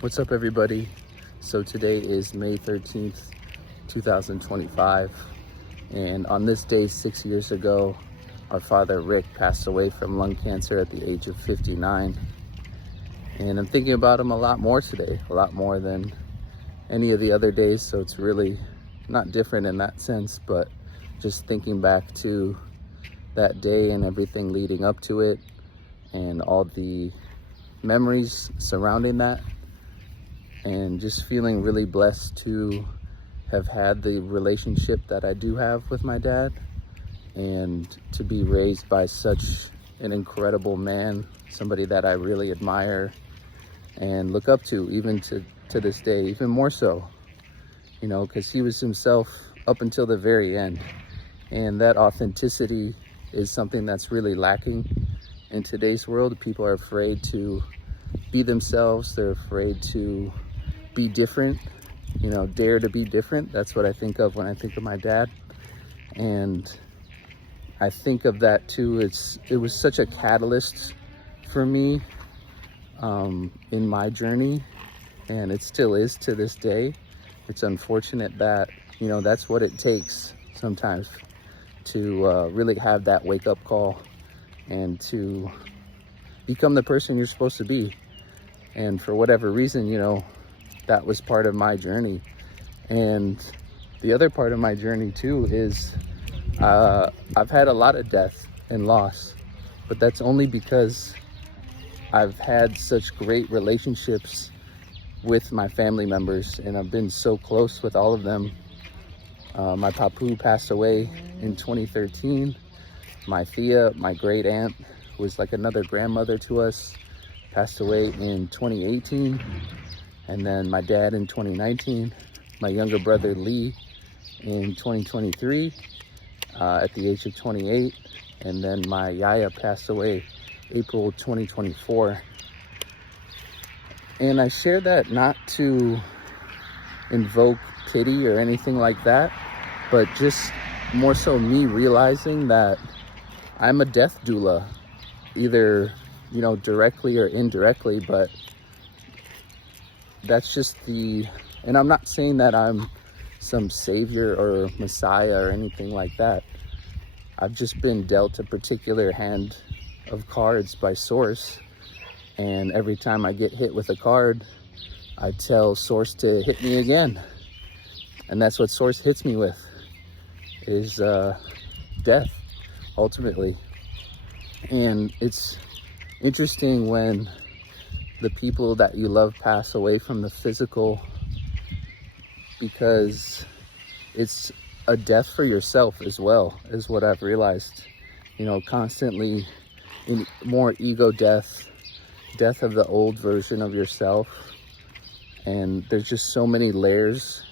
What's up, everybody? So today is May 13th, 2025. And on this day, 6 years ago, our father Rick passed away from lung cancer at the age of 59. And I'm thinking about him a lot more today, a lot more than any of the other days. So it's really not different in that sense, but just thinking back to that day and everything leading up to it and all the memories surrounding that, and just feeling really blessed to have had the relationship that I do have with my dad, and to be raised by such an incredible man, somebody that I really admire and look up to, even to this day, even more so, you know, because he was himself up until the very end. And that authenticity is something that's really lacking in today's world. People are afraid to be themselves. They're afraid to be different, you know, dare to be different. That's what I think of when I think of my dad. And I think of that too. It was such a catalyst for me in my journey, and it still is to this day. It's unfortunate that, you know, that's what it takes sometimes to really have that wake-up call and to become the person you're supposed to be. And for whatever reason, you know, that was part of my journey. And the other part of my journey too is I've had a lot of death and loss, but that's only because I've had such great relationships with my family members, and I've been so close with all of them. My papu passed away in 2013. My Thea, my great aunt, who was like another grandmother to us, passed away in 2018. And then my dad in 2019, my younger brother Lee in 2023 at the age of 28, and then my Yaya passed away April 2024. And I share that not to invoke pity or anything like that, but just more so me realizing that I'm a death doula, either, you know, directly or indirectly, but that's just and I'm not saying that I'm some savior or messiah or anything like that. I've just been dealt a particular hand of cards by Source, and every time I get hit with a card, I tell Source to hit me again. And that's what Source hits me with, is death, ultimately. And it's interesting when the people that you love pass away from the physical, because it's a death for yourself as well, is what I've realized. You know, constantly in more ego death of the old version of yourself. And there's just so many layers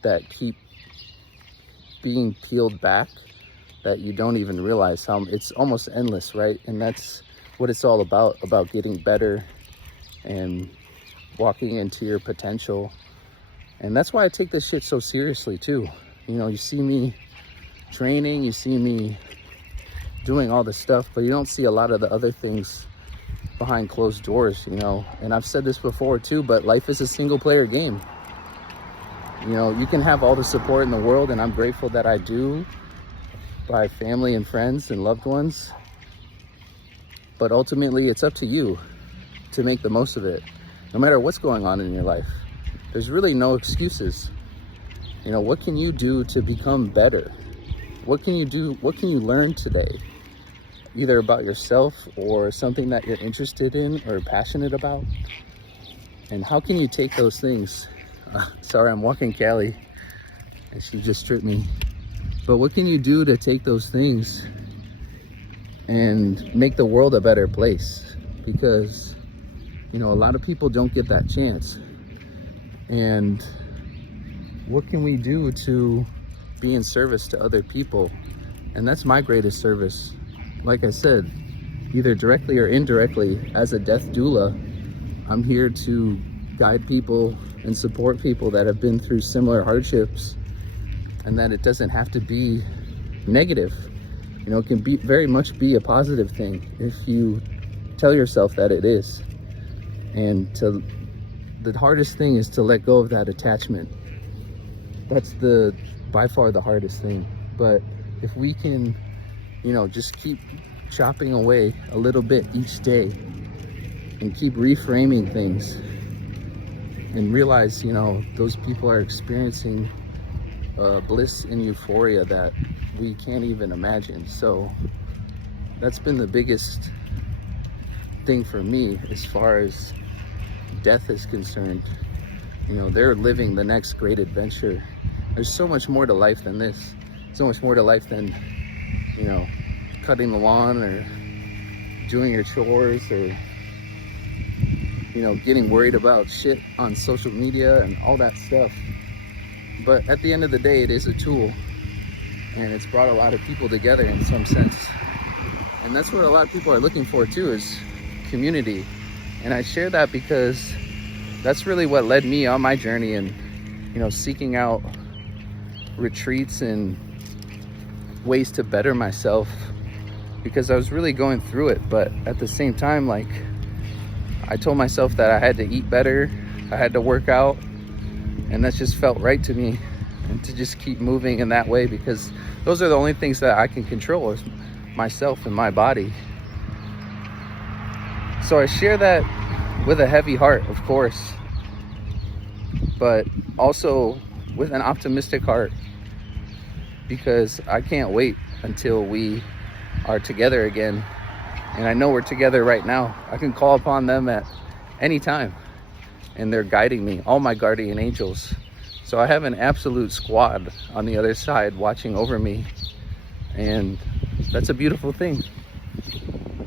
that keep being peeled back that you don't even realize how it's almost endless, right? And that's what it's all about getting better and walking into your potential. And that's why I take this shit so seriously too. You know, you see me training, you see me doing all this stuff, but you don't see a lot of the other things behind closed doors, you know. And I've said this before too, but life is a single player game. You know, you can have all the support in the world, and I'm grateful that I do, by family and friends and loved ones. But ultimately, it's up to you to make the most of it, no matter what's going on in your life. There's really no excuses. You know, what can you do to become better? What can you do? What can you learn today? Either about yourself or something that you're interested in or passionate about. And how can you take those things? Sorry, I'm walking Callie and she just tripped me. But what can you do to take those things and make the world a better place? Because, you know, a lot of people don't get that chance. And what can we do to be in service to other people? And that's my greatest service. Like I said, either directly or indirectly, as a death doula, I'm here to guide people and support people that have been through similar hardships, and that it doesn't have to be negative. You know, it can be very much be a positive thing if you tell yourself that it is. And the hardest thing is to let go of that attachment. That's by far the hardest thing. But if we can, just keep chopping away a little bit each day and keep reframing things and realize, those people are experiencing bliss and euphoria that we can't even imagine. So that's been the biggest thing for me as far as death is concerned. They're living the next great adventure. There's so much more to life than this. So much more to life than, cutting the lawn or doing your chores or, getting worried about shit on social media and all that stuff. But at the end of the day, it is a tool, and it's brought a lot of people together in some sense. And that's what a lot of people are looking for too, is community. And I share that because that's really what led me on my journey, and seeking out retreats and ways to better myself, because I was really going through it. But at the same time, like, I told myself that I had to eat better, I had to work out, and that just felt right to me, and to just keep moving in that way, because those are the only things that I can control, is myself and my body. So I share that with a heavy heart, of course, but also with an optimistic heart, because I can't wait until we are together again. And I know we're together right now. I can call upon them at any time, and they're guiding me, all my guardian angels. So I have an absolute squad on the other side watching over me, and that's a beautiful thing.